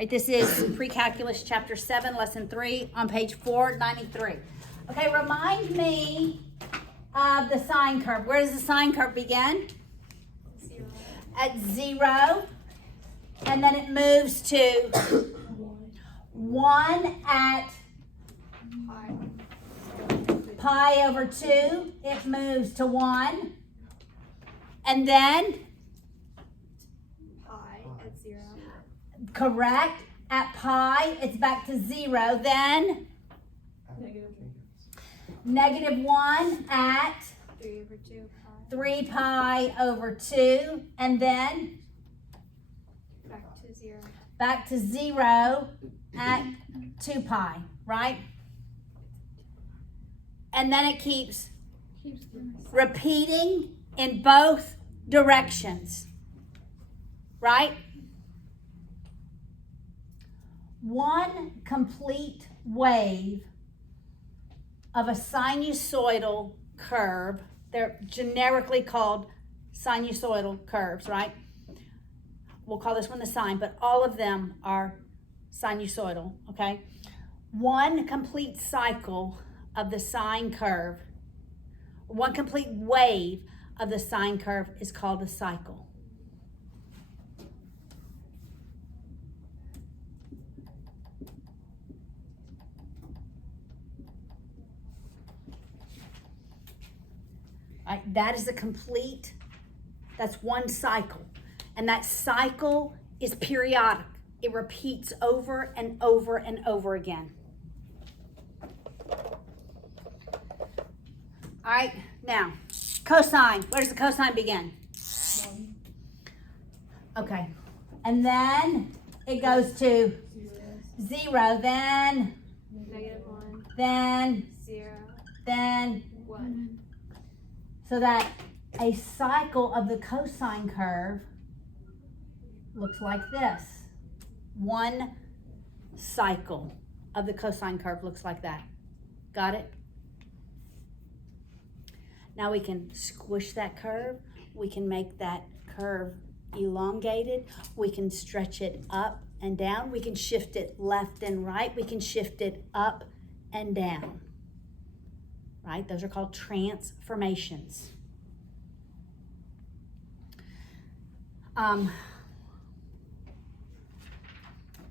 right, this is Precalculus chapter 7, lesson 3 on page 493. Okay, remind me of the sine curve. Where does the sine curve begin? 0. At 0. And then it moves to 1 at pi over 2. It moves to 1. And then, Pi at 0. correct, at pi, it's back to 0. Then, -1 at 3 over 2 pi. 3 pi over 2. And then, Back to 0. back to 0 at 2 pi, right? And then it keeps repeating in both directions, right? One complete wave of a sinusoidal curve, they're generically called sinusoidal curves, right? We'll call this one the sine, but all of them are sinusoidal, okay? One complete cycle of the sine curve, one complete wave of the sine curve is called a cycle. All right, that is a complete, that's one cycle. And that cycle is periodic. It repeats over and over and over again. All right, now, cosine. Where does the cosine begin? 1. Okay. And then it goes to 0, then, -1. then, 0. then. 1. So that a cycle of the cosine curve looks like this. One cycle of the cosine curve looks like that. Got it? Now we can squish that curve. We can make that curve elongated. We can stretch it up and down. We can shift it left and right. We can shift it up and down. Right? Those are called transformations.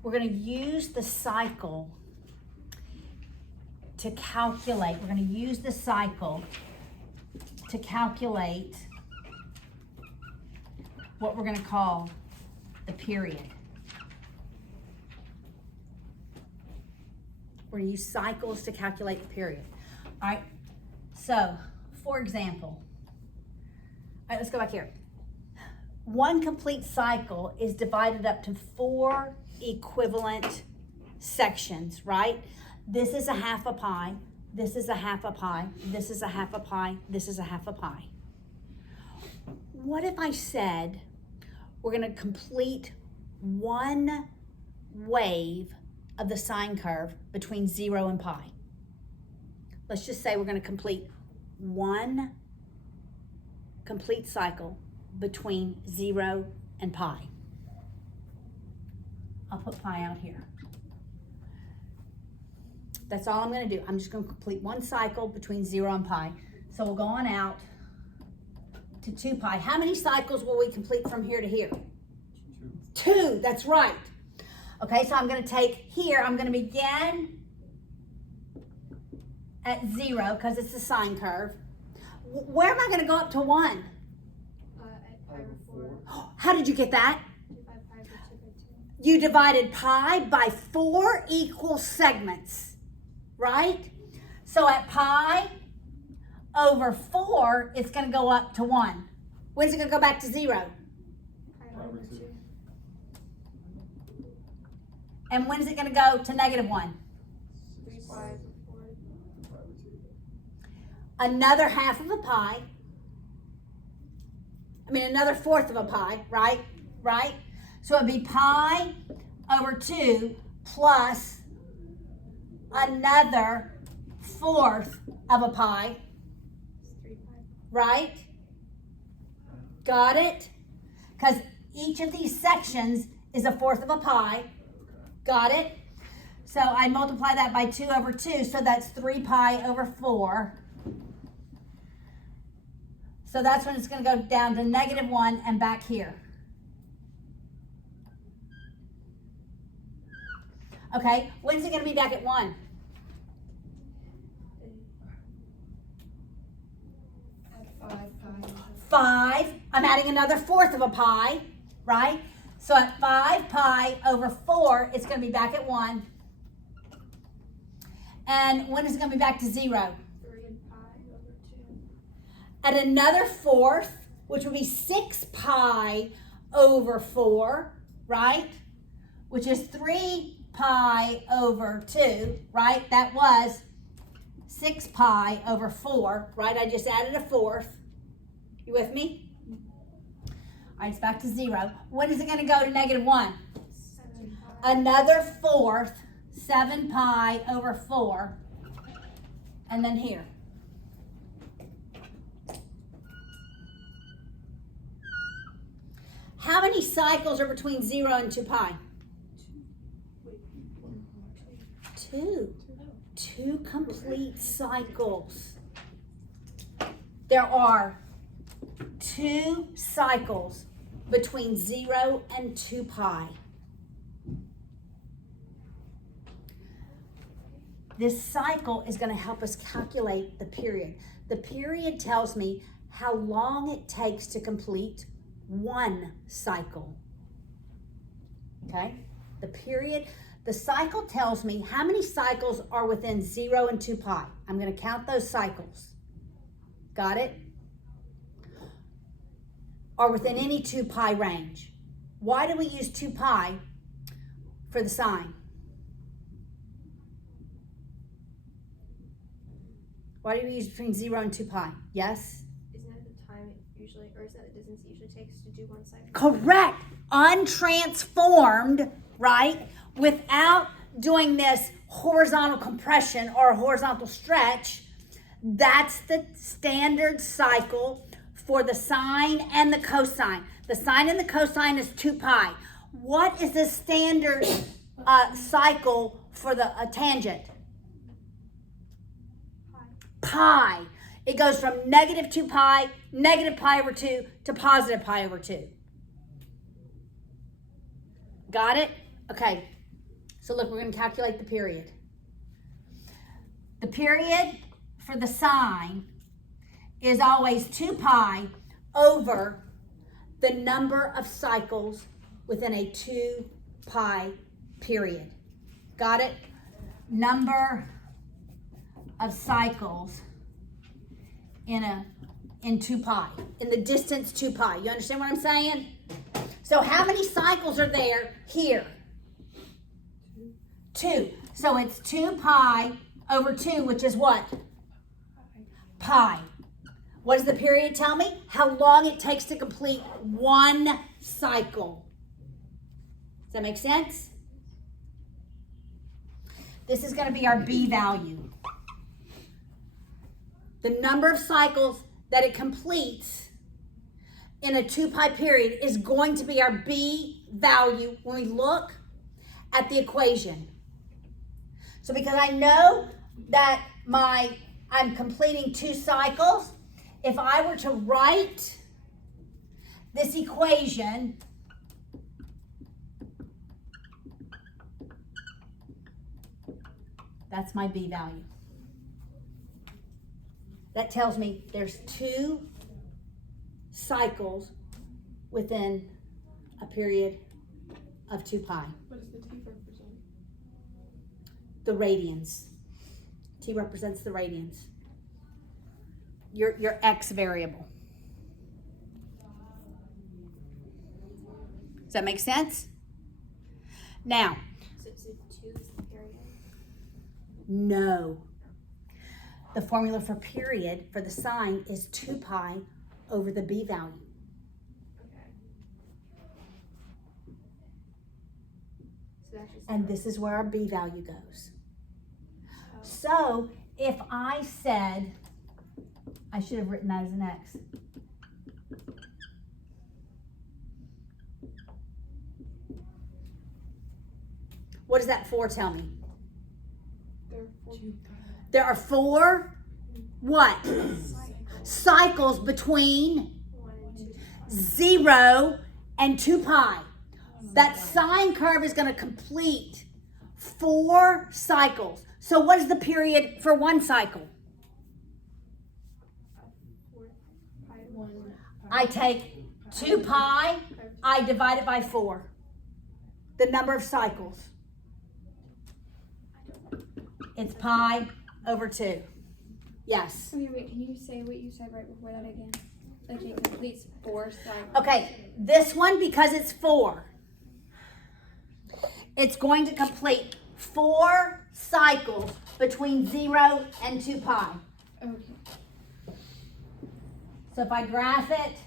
We're going to use the cycle to calculate. We're going to use the cycle to calculate what we're going to call the period. We're going to use cycles to calculate the period. All right. So, for example, all right, let's go back here. One complete cycle is divided up to 4 equivalent sections, right? This is a half a pi. This is a half a pi. This is a half a pi. This is a half a pi. What if I said we're going to complete one wave of the sine curve between 0 and pi? Let's just say we're going to complete one complete cycle between 0 and pi. I'll put pi out here. That's all I'm going to do. I'm just going to complete one cycle between 0 and pi. So we'll go on out to 2 pi. How many cycles will we complete from here to here? 2. That's right. Okay, so I'm going to take here, I'm going to begin at 0 because it's the sine curve. Where am I going to go up to 1? At pi over 4. How did you get that? Divide pi over 2 by 2. You divided pi by 4 equal segments, right? So at pi over 4, it's going to go up to 1. When's it going to go back to 0? Pi over 2. And when's it going to go to -1? 3 pi over 4. Another half of a pi. Another fourth of a pi, right? Right? So it'd be pi over 2 plus another fourth of a pi, 3 pi. right? Got it? Because each of these sections is a fourth of a pi. Got it? So I multiply that by 2 over 2, so that's 3 pi over 4. So that's when it's going to go down to -1 and back here. Okay, when's it going to be back at 1? At 5 pi. 5, I'm adding another 1/4 of a pi, right? So at 5 pi over 4, it's going to be back at 1. And when is it going to be back to 0? 3 pi over 2. At another 1/4, which would be 6 pi over 4, right? Which is 3 pi over 2, right? That was 6 pi over 4, right? I just added a 1/4. You with me? All right, it's back to 0. When is it going to go to -1? 7 pi. Another 1/4, 7 pi over 4, and then here. How many cycles are between 0 and 2 pi? 2. 2 complete cycles. There are 2 cycles between 0 and 2 pi. This cycle is going to help us calculate the period. The period tells me how long it takes to complete one cycle. Okay? The period, the cycle tells me how many cycles are within 0 and 2 pi. I'm going to count those cycles. Got it? Or within any 2 pi range. Why do we use 2 pi for the sign? Why do we use between 0 and 2 pi? Yes? Isn't that the time it usually, or is that the distance it usually takes to do one cycle? Correct. Untransformed, right? Without doing this horizontal compression or horizontal stretch, that's the standard cycle for the sine and the cosine. The sine and the cosine is 2 pi. What is the standard cycle for the tangent? Pi. It goes from -2 pi, -pi over 2 to +pi over 2. Got it? Okay. So look, we're going to calculate the period. The period for the sine is always 2 pi over the number of cycles within a 2 pi period. Got it? Number of cycles in 2 pi, in the distance 2 pi. You understand what I'm saying? So how many cycles are there here? 2. So it's 2 pi over 2, which is what? Pi. What does the period tell me? How long it takes to complete one cycle. Does that make sense? This is going to be our B value. The number of cycles that it completes in a 2 pi period is going to be our B value when we look at the equation. So because I know that I'm completing 2 cycles, if I were to write this equation, that's my B value. That tells me there's 2 cycles within a period of 2 pi. What does the T represent? The radians. T represents the radians. Your X variable. Does that make sense? Now, So 2 is the period? no. The formula for period for the sine is 2 pi over the B value. Okay. So that's just And this is where our B value goes. So if I said, I should have written that as an X. What does that 4 tell me? There are 4 There are 4 what? Cycles between 0 and 2 pi. That sine curve is going to complete 4 cycles. So what is the period for one cycle? I take 2 pi, I divide it by 4. The number of cycles. It's pi over 2. Yes. Okay, wait, can you say what you said right before that again? Like it completes 4 cycles. Okay, this one, because it's 4, it's going to complete 4 cycles between 0 and 2 pi. Okay. So if I graph it,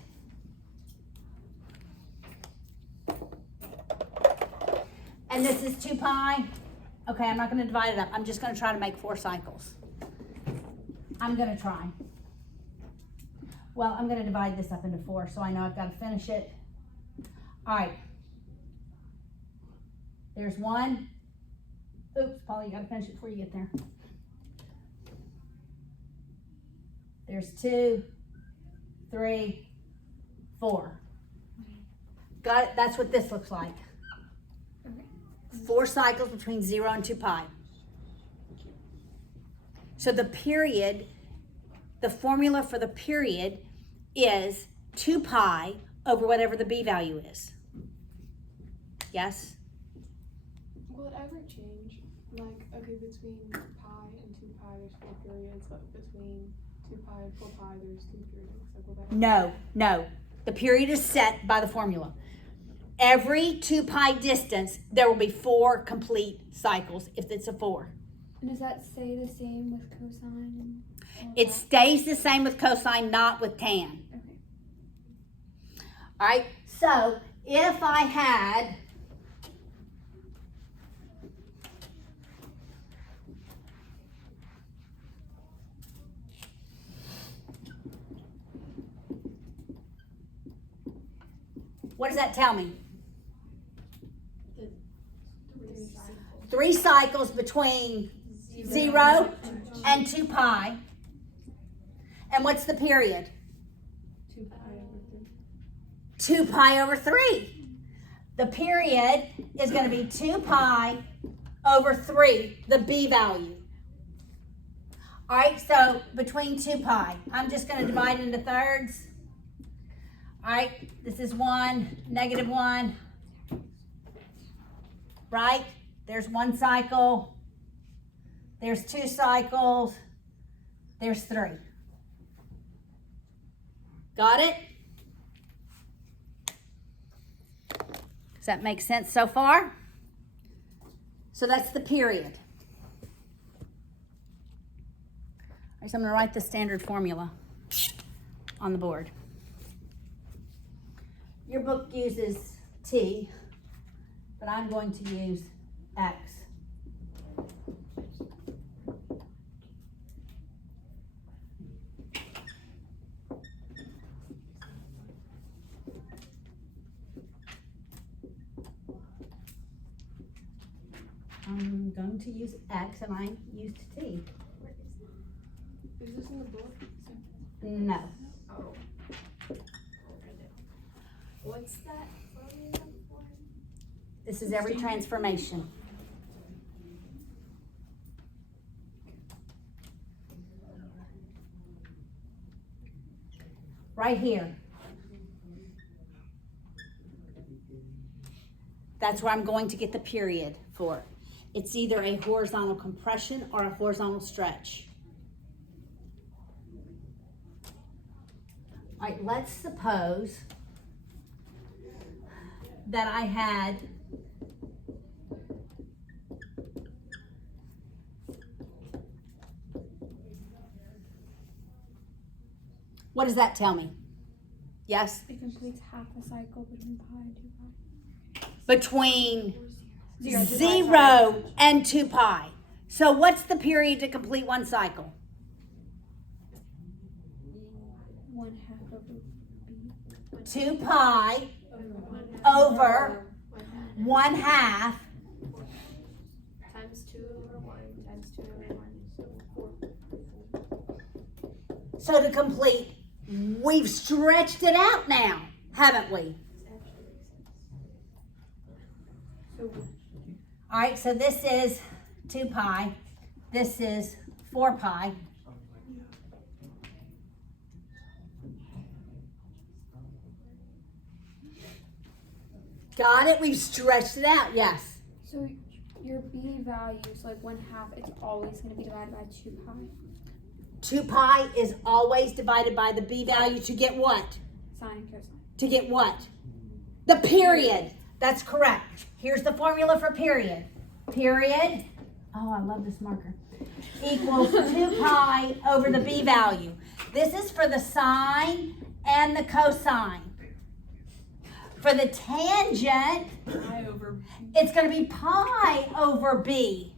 and this is 2 pi, okay, I'm not going to divide it up. I'm just going to try to make 4 cycles. I'm going to try. Well, I'm going to divide this up into 4, so I know I've got to finish it. All right. There's 1. Oops, Paul, you got to finish it before you get there. There's 2, 3, 4. Got it? That's what this looks like. 4 cycles between 0 and 2 pi. So the period, the formula for the period is 2 pi over whatever the b value is. Yes? Will it ever change? Like, okay, between pi and 2 pi, there's 4 periods, but between 2 pi and 4 pi, there's 2 periods. Like, will that No. The period is set by the formula. Every 2 pi distance, there will be 4 complete cycles if it's a 4. And does that stay the same with cosine? And all It that? stays the same with cosine, not with tan. Okay. All right, so if I had what does that tell me? 3 cycles between 0 and 2 pi. And what's the period? 2 pi over 3. 2 pi over 3. The period is going to be 2 pi over 3, the b value. All right, so between 2 pi, I'm just going to divide it into thirds. All right, this is 1, -1. Right? There's 1 cycle. There's 2 cycles. There's 3. Got it? Does that make sense so far? So that's the period. All right, so I'm going to write the standard formula on the board. Your book uses T, but I'm going to use X. I'm going to use X and I used T. Is this in the book? No. Oh. What's that formula for? This is every transformation. Right here. That's where I'm going to get the period for. It's either a horizontal compression or a horizontal stretch. All right, let's suppose that I had what does that tell me? Yes? It completes half a cycle between pi and 2 pi. Between 0 to 0 and 2 pi. So what's the period to complete one cycle? 1/2 of b. 2 pi over 1/2 over 1 times 2 over 1. So 4. So to complete, we've stretched it out now, haven't we? So All right, so this is 2 pi. This is 4 pi. Got it? We've stretched it out, yes. So your b value, so like 1/2, it's always going to be divided by 2 pi. 2 pi is always divided by the b value to get what? Sine and cosine. To get what? The period. That's correct. Here's the formula for period. Period. Oh, I love this marker. Equals 2 pi over the b value. This is for the sine and the cosine. For the tangent, Pi over it's going to be pi over b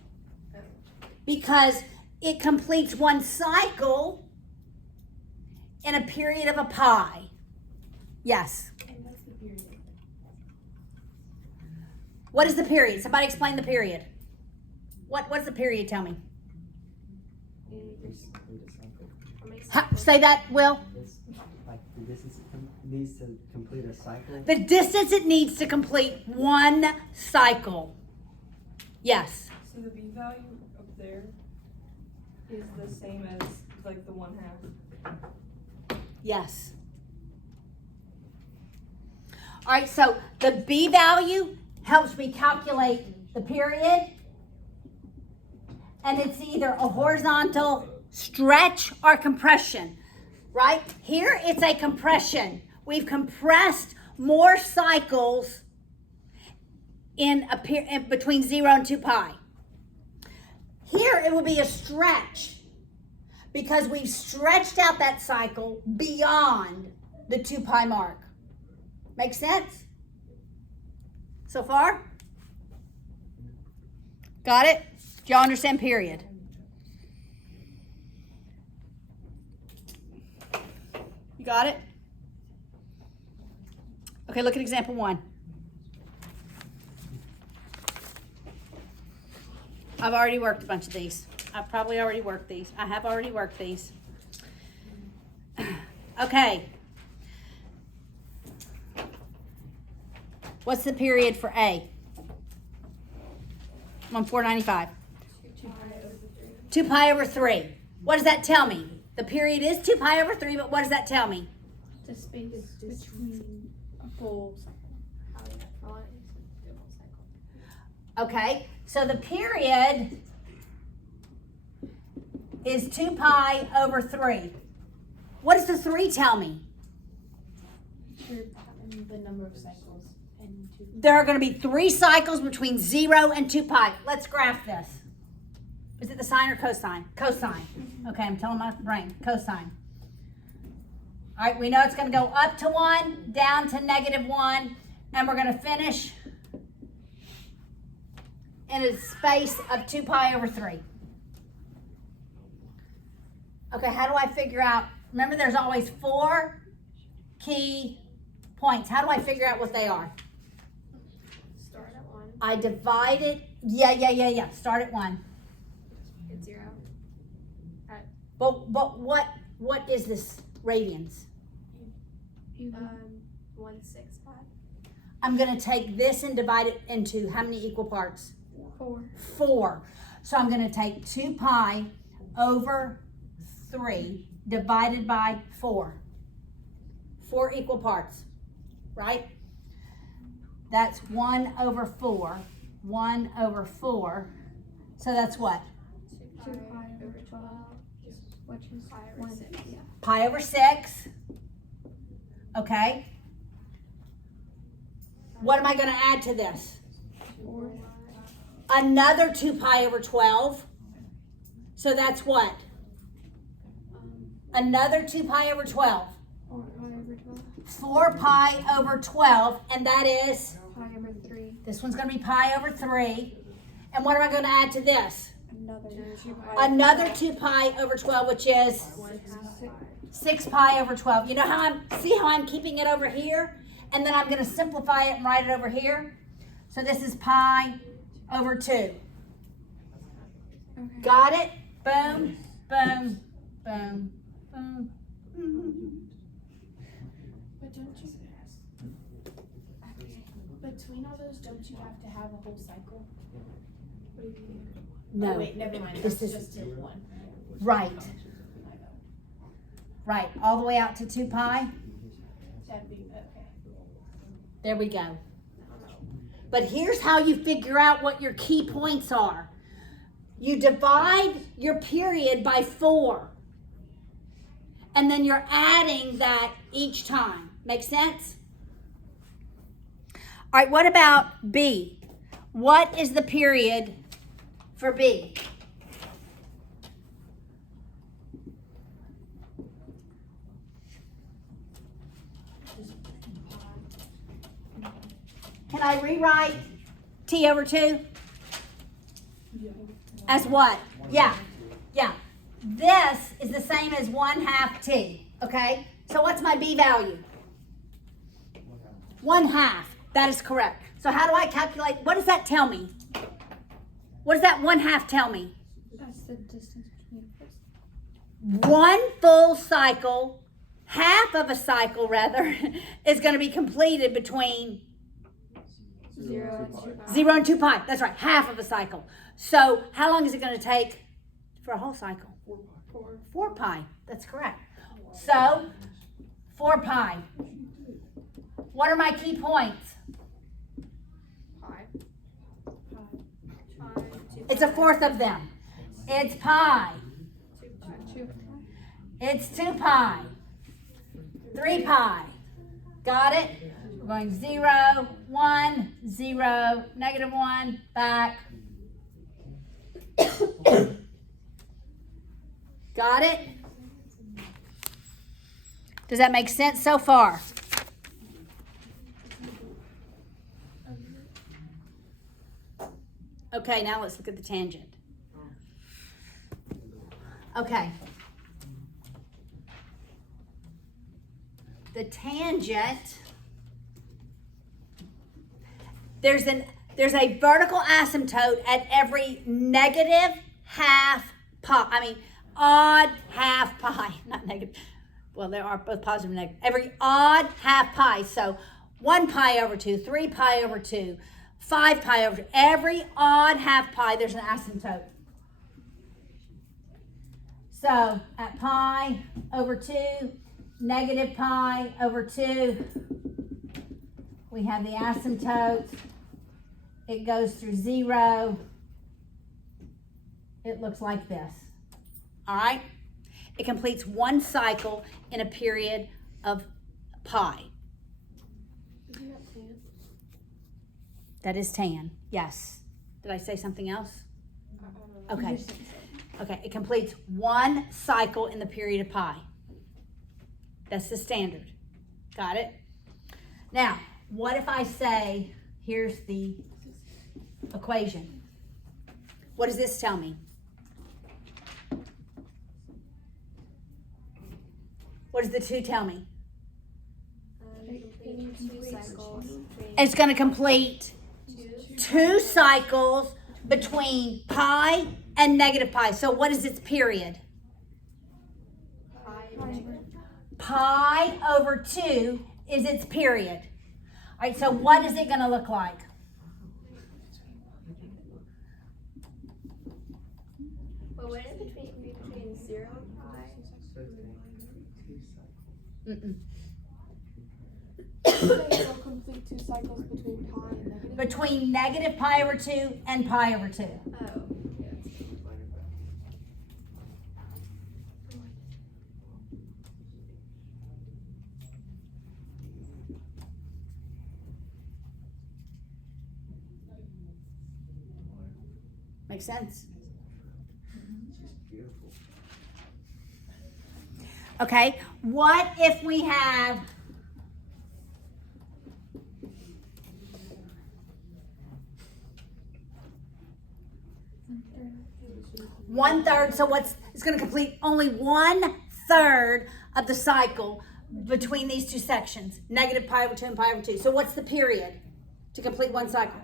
because it completes one cycle in a period of a pi. Yes. and that's the period. What is the period? Somebody explain the period. What's the period? Tell me. Say that, Will. It's like the distance needs to complete a cycle. The distance it needs to complete one cycle. Yes. So the b value up there is the same as like the 1/2. Yes. All right, so the b value helps me calculate the period. And it's either a horizontal stretch or compression, right? Here it's a compression. We've compressed more cycles in between 0 and 2 pi. Here it will be a stretch because we've stretched out that cycle beyond the 2 pi mark. Make sense? So far? Got it? Do y'all understand period? You got it? Okay, look at example 1. I've already worked a bunch of these. I've probably already worked these. I have already worked these. Okay. What's the period for A? I'm on 495. 2 pi over 3. What does that tell me? The period is 2 pi over 3, but what does that tell me? The space between a full cycle. Okay, so the period is 2 pi over 3. What does the 3 tell me? The number of cycles and 2. There are going to be 3 cycles between 0 and 2 pi. Let's graph this. Is it the sine or cosine? Cosine. Okay, I'm telling my brain. Cosine. All right, we know it's going to go up to 1, down to -1, and we're going to finish in a space of 2 pi over 3. Okay, how do I figure out? Remember, there's always 4 key points. How do I figure out what they are? Start at 1. I divide it. Yeah. Start at 1. Get 0. But what is this radians? 1/6 pi. I'm going to take this and divide it into how many equal parts? 4. 4. So I'm going to take 2 pi over 3 divided by 4. 4 equal parts, right? That's 1 over 4. 1 over 4. So that's what? 2 pi over 12, which is Pi over 6. Yeah. Pi over 6. Okay. What am I going to add to this? 4. Another 2 pi over 12. So that's what? Another 2 pi over 12. 4 pi over 12. 4 pi over 12. And that is? Pi over 3. This one's going to be pi over 3. And what am I going to add to this? Another 2 pi. Another 2 pi over 12, which is 6 pi over 12. You know how see how I'm keeping it over here? And then I'm going to simplify it and write it over here. So this is pi over 2. Okay. Got it? Boom, boom, boom, boom. But don't you? Between all those, don't you have to have a whole cycle? What do you mean? No. Oh, wait, never mind. This That's is- just till one. Right, right. All the way out to 2 pi. That'd be okay. There we go. But here's how you figure out what your key points are. You divide your period by 4. And then you're adding that each time. Make sense? All right, what about B? What is the period for B? Can I rewrite T over 2? As what? Yeah, yeah. This is the same as 1/2 T, okay? So what's my B value? 1/2. That is correct. So how do I calculate? What does that tell me? What does that 1/2 tell me? That's the distance between the first. One full cycle, half of a cycle rather, is going to be completed between 0 and 2 pi. 0 and 2 pi. That's right, half of a cycle. So how long is it going to take for a whole cycle? 4 pi. That's correct. So 4 pi. What are my key points? Pi. It's a fourth of them. It's pi. 2 pi. It's 2 pi. 3 pi. Got it? We're going 0, 1, 0, -1, back. Got it? Does that make sense so far? Okay, now let's look at the tangent. Okay. The tangent, there's a vertical asymptote at every odd half pi, not negative. Well, there are both positive and negative. Every odd half pi. So 1 pi over 2, 3 pi over 2, 5 pi over 2. Every odd half pi, there's an asymptote. So at pi over 2, negative pi over 2, we have the asymptote. It goes through 0. It looks like this. All right? It completes one cycle in a period of pi. Isn't that tan? That is tan. Yes. Did I say something else? Okay. Okay. It completes one cycle in the period of pi. That's the standard. Got it? Now, what if I say, here's the equation. What does this tell me? What does the 2 tell me? Two cycles. It's going to complete 2 cycles between pi and negative pi. So what is its period? Pi over 2 is its period. All right, so what is it going to look like? But what in between 0 and pi? Mm-mm. It'll complete 2 cycles between pi and negative. Between negative pi over 2 and pi over 2. Oh. Make sense? Beautiful. Okay, what if we have one-third, so it's going to complete only 1/3 of the cycle between these two sections, negative pi over 2 and pi over 2. So what's the period to complete one cycle?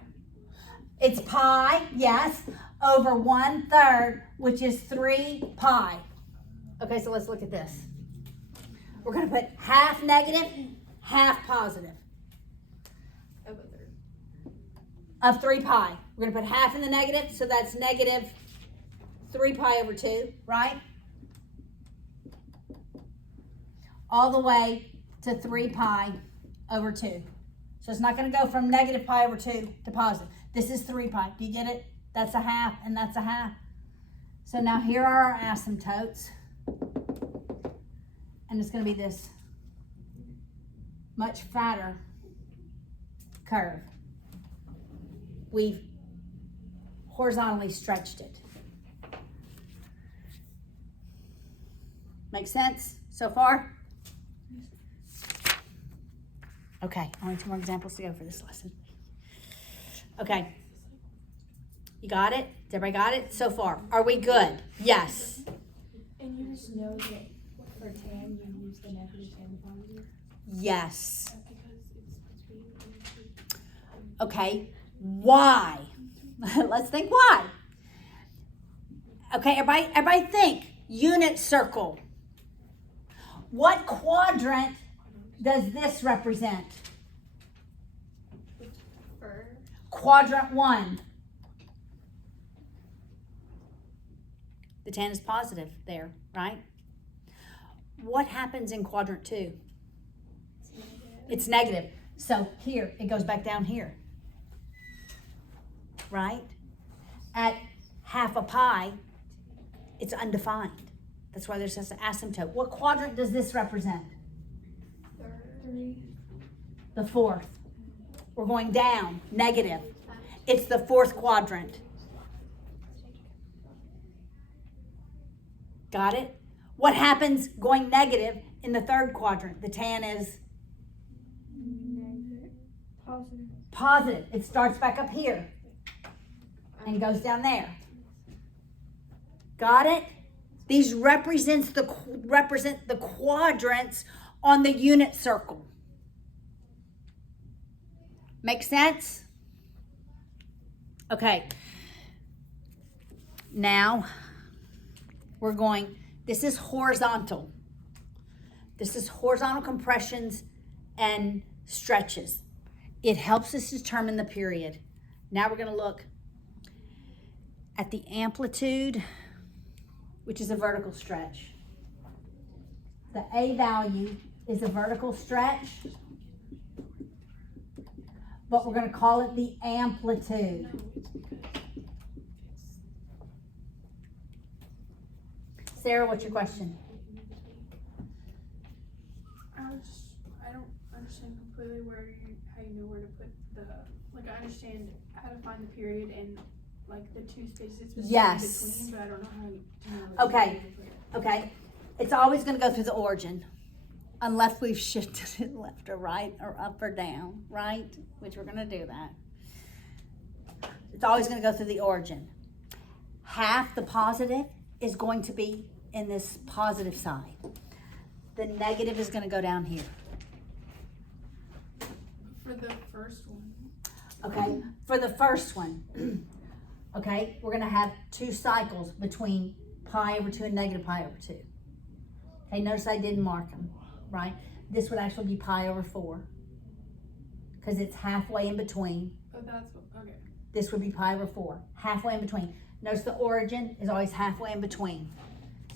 It's pi, yes. over 1/3, which is 3 pi. Okay, so let's look at this. We're going to put half negative, half positive Of a third. of 3 pi. We're going to put half in the negative, so that's negative 3 pi over 2, right? All the way to 3 pi over 2. So it's not going to go from negative pi over 2 to positive. This is 3 pi. Do you get it? That's a half and that's a half. So now here are our asymptotes. And it's going to be this much fatter curve. We've horizontally stretched it. Make sense so far? Okay, only 2 more examples to go for this lesson. Okay. You got it? Everybody got it so far? Are we good? Yes. And you just know that for tan, you use the negative and the positive? Yes. That's because it's between. Okay. Why? Let's think why. Okay, everybody think. Unit circle. What quadrant does this represent? For Quadrant 1. The tan is positive there, right? What happens in quadrant 2? It's negative. So here, it goes back down here. Right? At half a pi, it's undefined. That's why there's this asymptote. What quadrant does this represent? Three. The 4th. We're going down, negative. It's the 4th quadrant. Got it? What happens going negative in the 3rd quadrant? The tan is Negative. Positive. positive. It starts back up here and goes down there. Got it? These represent the quadrants on the unit circle. Make sense? Okay. Now we're going, this is horizontal. This is horizontal compressions and stretches. It helps us determine the period. Now we're going to look at the amplitude, which is a vertical stretch. The A value is a vertical stretch, but we're going to call it the amplitude. Sarah, what's your question? I don't understand completely how you know where to put the, like I understand how to find the period and like the 2 spaces Yes. between, but I don't know how to know. Okay. Okay, it's always going to go through the origin, unless we've shifted it left or right or up or down, right? Which we're going to do that. It's always going to go through the origin. Half the positive is going to be in this positive side. The negative is going to go down here. For the first one. Okay, for the first one, okay, we're going to have 2 cycles between pi over 2 and negative pi over 2. Okay, notice I didn't mark them, right? This would actually be pi over 4 because it's halfway in between. Oh, that's what, okay. This would be pi over 4, halfway in between. Notice the origin is always halfway in between.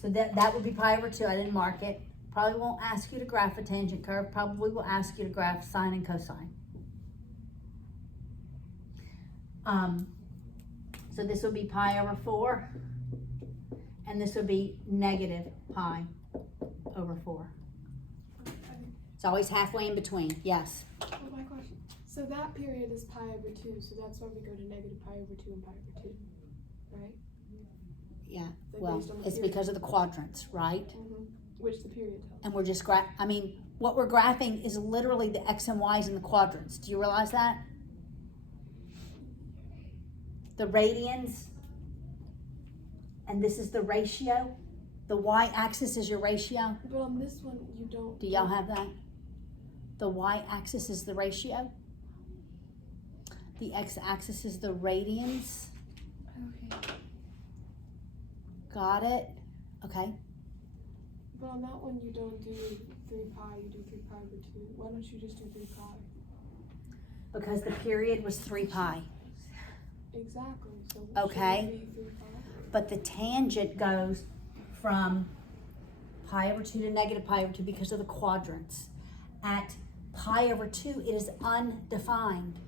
So that would be pi over 2. I didn't mark it. Probably won't ask you to graph a tangent curve. Probably will ask you to graph sine and cosine. So this would be pi over 4. And this would be negative pi over 4. It's always halfway in between. Yes. Well, my question. So that period is pi over 2, so that's why we go to negative pi over 2 and pi over 2, right? Yeah. Like Well, based on the it's period. because of the quadrants, right? Which the period tells. And we're just what we're graphing is literally the x and y's in the quadrants. Do you realize that? The radians, and this is the ratio. The y-axis is your ratio. But on this one, you don't. Do y'all have that? The y-axis is the ratio. The x-axis is the radians. Okay. Got it? Okay. But on that one, you don't do 3 pi, you do 3 pi over 2. Why don't you just do 3 pi? Because the period was 3 pi. Exactly. So Okay. should it be 3 pi? But the tangent goes from pi over 2 to negative pi over 2 because of the quadrants. At pi over 2, it is undefined.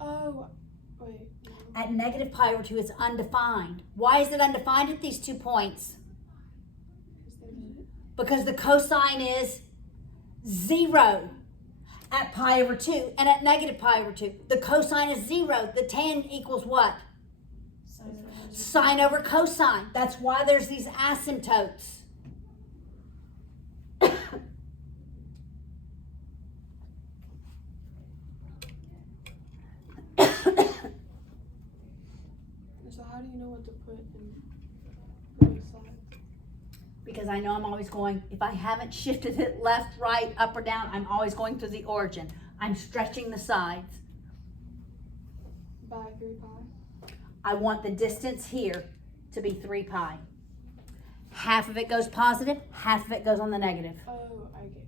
Oh, wait. No. At negative pi over 2, it's undefined. Why is it undefined at these 2 points? Because the cosine is 0 at pi over 2 and at negative pi over 2. The cosine is 0. The tan equals what? Sine over cosine. That's why there's these asymptotes. So how do you know what to put in both sides? Because I know I'm always going, if I haven't shifted it left, right, up or down, I'm always going to the origin. I'm stretching the sides. By 3 pi? I want the distance here to be 3 pi. Half of it goes positive, half of it goes on the negative. Oh, I get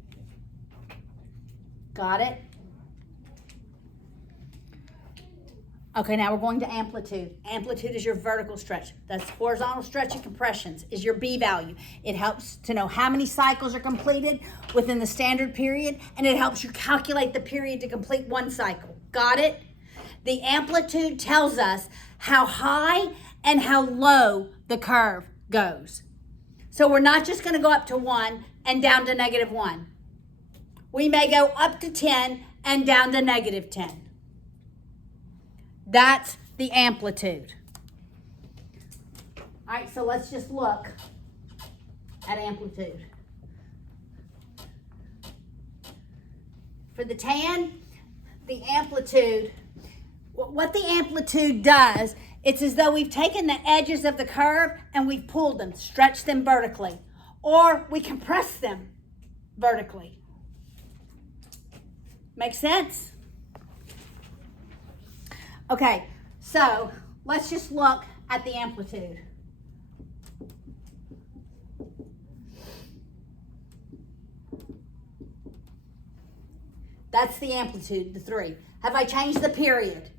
it. Got it? Okay, now we're going to amplitude. Amplitude is your vertical stretch. That's horizontal stretch and compressions is your B value. It helps to know how many cycles are completed within the standard period, and it helps you calculate the period to complete one cycle. Got it? The amplitude tells us how high and how low the curve goes. So we're not just going to go up to 1 and down to -1. We may go up to 10 and down to -10. That's the amplitude. All right, so let's just look at amplitude. For the tan, the amplitude, what the amplitude does, it's as though we've taken the edges of the curve and we've pulled them, stretched them vertically, or we compress them vertically. Make sense? Okay, so let's just look at the amplitude. That's the amplitude, the 3. Have I changed the period?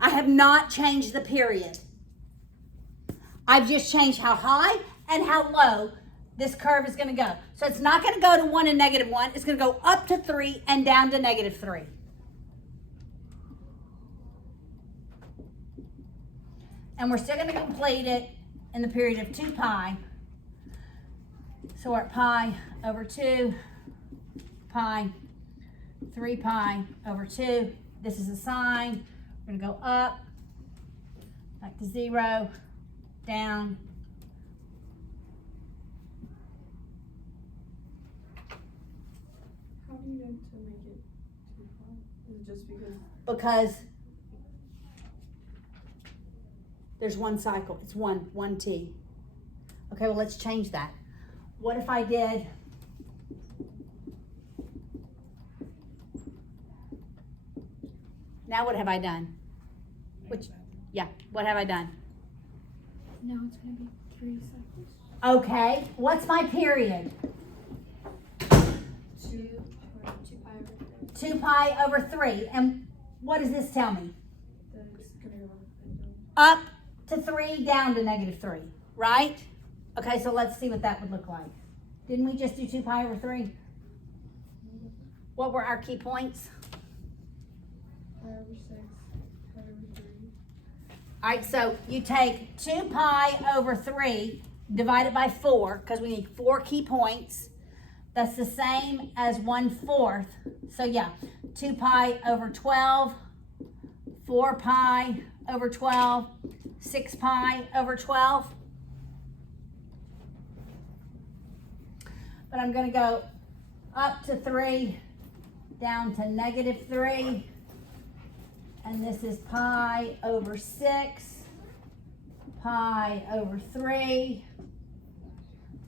I have not changed the period. I've just changed how high and how low this curve is going to go. So it's not going to go to 1 and -1. It's going to go up to 3 and down to -3. And we're still going to complete it in the period of 2 pi. So we're at pi over 2, pi, 3 pi over 2. This is a sine. We're going to go up, back to 0, down. How do you know to make it 2 pi? Is it just because? Because there's one cycle. It's one T. Okay, well, let's change that. What if I did now? What have I done? What have I done? No, it's gonna be 3 cycles. Okay, what's my period? 2 pi over 3. 2 pi over 3. And what does this tell me? That it's gonna go Up to 3, down to -3, right? Okay, so let's see what that would look like. Didn't we just do 2 pi over 3? What were our key points? pi over 6, pi over 3. All right, so you take 2 pi over 3, divide it by 4, because we need 4 key points. That's the same as 1/4. So yeah, 2 pi over 12, 4 pi over 12, 6 pi over 12. But I'm going to go up to 3, down to -3. And this is pi over 6, pi over 3,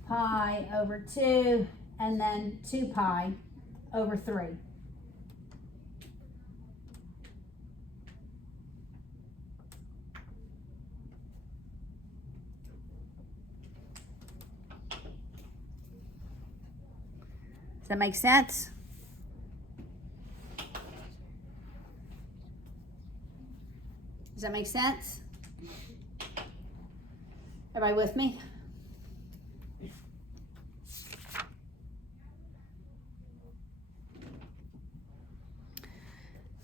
pi over 2, and then 2 pi over 3. Does that make sense? Does that make sense? Everybody with me?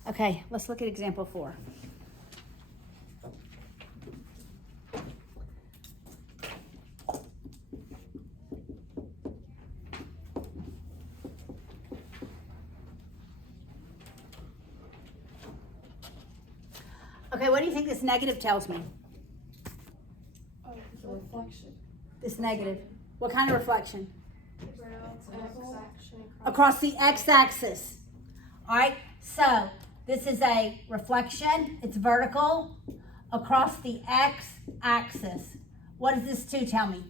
Okay, let's look at example 4. Okay, what do you think this negative tells me? Oh, it's a reflection. This negative. What kind of reflection? X-action Across the x-axis. All right, so this is a reflection. It's vertical across the x-axis. What does this 2 tell me?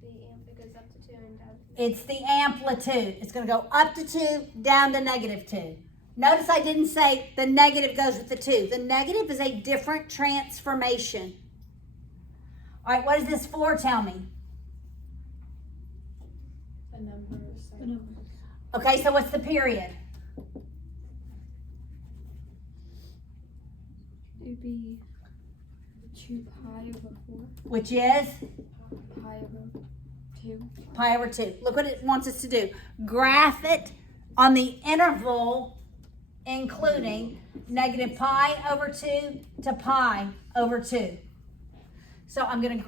It goes up to 2 and down to It's the amplitude. It's going to go up to 2, down to -2. Notice I didn't say the negative goes with the 2. The negative is a different transformation. All right, what does this 4 tell me? The number of cycles. The number. Okay, so what's the period? It would be 2 pi over 4. Which is Pi over 2. pi over 2. Look what it wants us to do. Graph it on the interval including -pi over 2 to pi over 2. So we're going to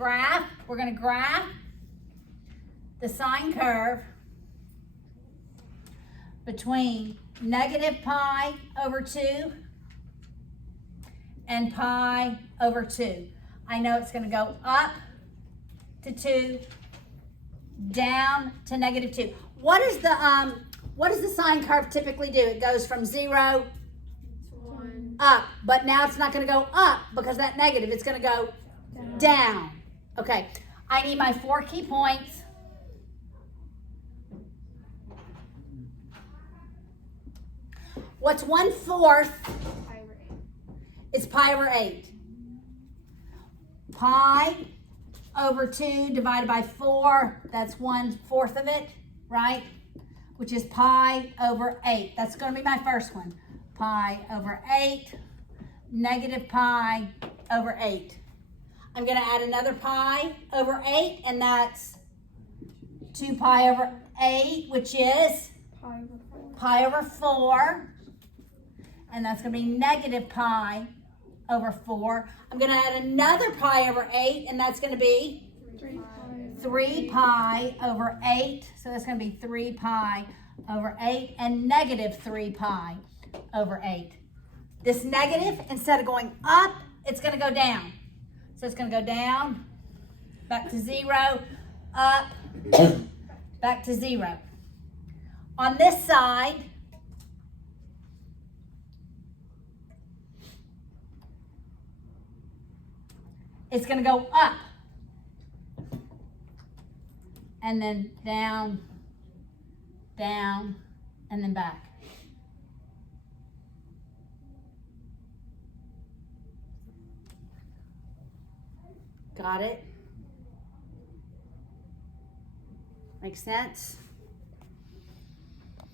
graph the sine curve between -pi over 2 and pi over 2. I know it's going to go up to 2, down to -2. What does the sine curve typically do? It goes from 0 one. up, but now it's not going to go up because that negative. It's going to go down. Okay, I need my 4 key points. What's 1/4? Pi over 8. It's pi over 8. Pi over 2 divided by 4, that's 1/4 of it, right? Which is pi over 8. That's going to be my first one. Pi over 8, -pi over 8. I'm going to add another pi over 8, and that's 2 pi over 8, which is Pi over 4. pi over 4. And that's going to be -pi over 4. I'm going to add another pi over 8, and that's going to be 3 pi over 8. So that's going to be 3 pi over 8 and -3 pi over 8. This negative, instead of going up, it's going to go down. So it's going to go down, back to 0, up, back to 0. On this side, it's going to go up and then down, down, and then back. Got it? Makes sense?